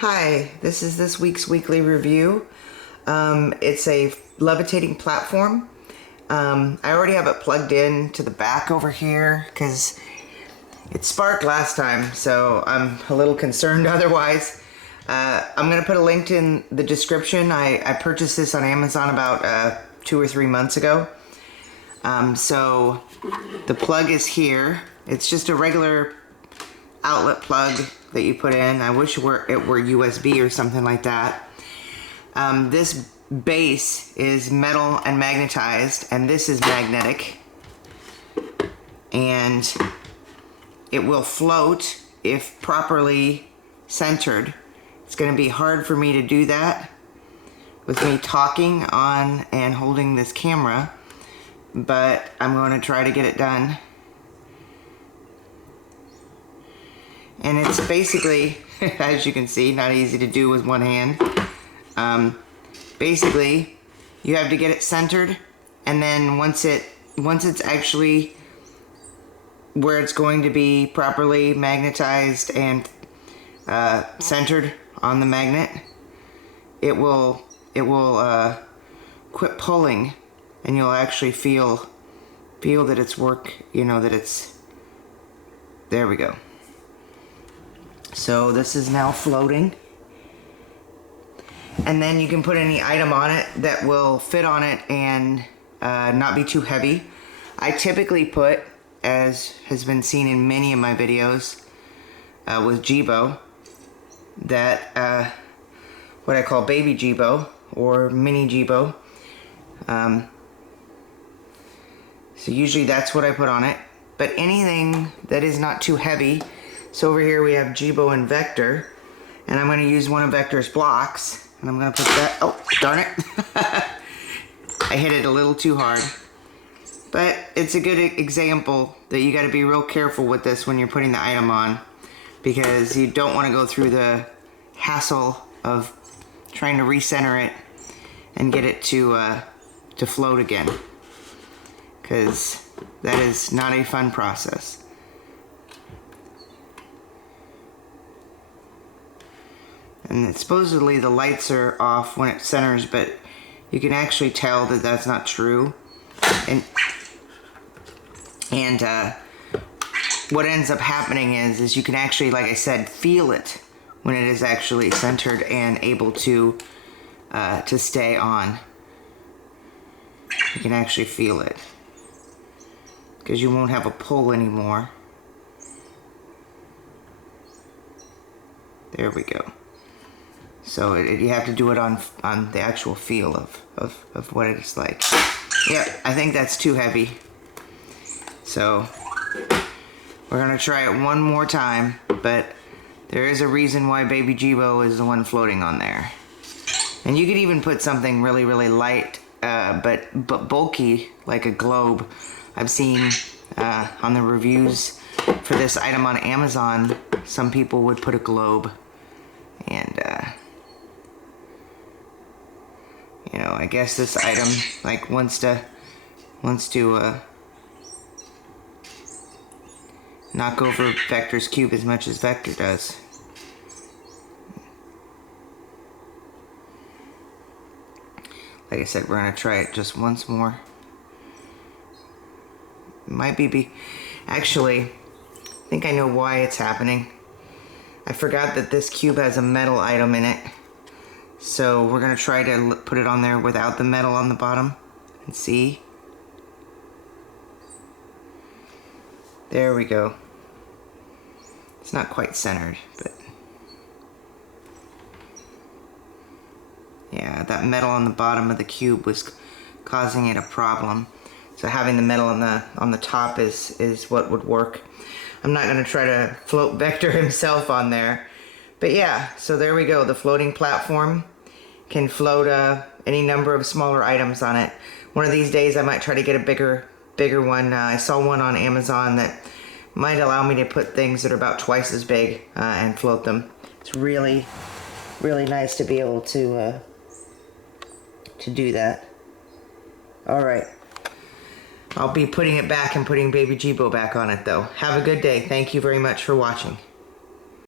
Hi, this is this week's weekly review. It's a levitating platform. I already have it plugged in to the back over here because it sparked last time, so I'm a little concerned otherwise. I'm going to put a link in the description. I purchased this on Amazon about 2 or 3 months ago. So the plug is here. It's just a regular outlet plug that you put in. I wish it were USB or something like that. This base is metal and magnetized, and this is magnetic, and it will float if properly centered. It's going to be hard for me to do that with me talking on and holding this camera, but I'm going to try to get it done. And it's basically, as you can see, not easy to do with one hand. Basically, you have to get it centered, and then once it's actually where it's going to be properly magnetized and centered on the magnet, it will quit pulling, and you'll actually feel that it's there we go. So this is now floating, and then you can put any item on it that will fit on it and not be too heavy. I typically put, as has been seen in many of my videos with Jibo, that what I call baby Jibo or mini Jibo. So usually that's what I put on it, but anything that is not too heavy. So over here we have Jibo and Vector, and I'm going to use one of Vector's blocks, and I'm going to put that, oh darn it, I hit it a little too hard. But it's a good example that you got to be real careful with this when you're putting the item on, because you don't want to go through the hassle of trying to recenter it and get it to float again, because that is not a fun process. And supposedly the lights are off when it centers, but you can actually tell that that's not true. And what ends up happening is you can actually, like I said, feel it when it is actually centered and able to stay on. You can actually feel it, because you won't have a pull anymore. There we go. So you have to do it on the actual feel of what it's like. Yep, I think that's too heavy. So we're gonna try it one more time, but there is a reason why Baby Jibo is the one floating on there. And you could even put something really, really light, but bulky, like a globe. I've seen on the reviews for this item on Amazon, some people would put a globe, and you know, I guess this item like wants to knock over Vector's cube as much as Vector does. Like I said, we're gonna try it just once more. It might be actually, I think I know why it's happening. I forgot that this cube has a metal item in it. So we're going to try to put it on there without the metal on the bottom and see. There we go. It's not quite centered, but yeah, that metal on the bottom of the cube was causing it a problem. So having the metal on the top is what would work. I'm not going to try to float Vector himself on there. But yeah, so there we go. The floating platform can float any number of smaller items on it. One of these days I might try to get a bigger one. I saw one on Amazon that might allow me to put things that are about twice as big and float them. It's really, really nice to be able to do that. All right. I'll be putting it back and putting Baby Jibo back on it though. Have a good day. Thank you very much for watching.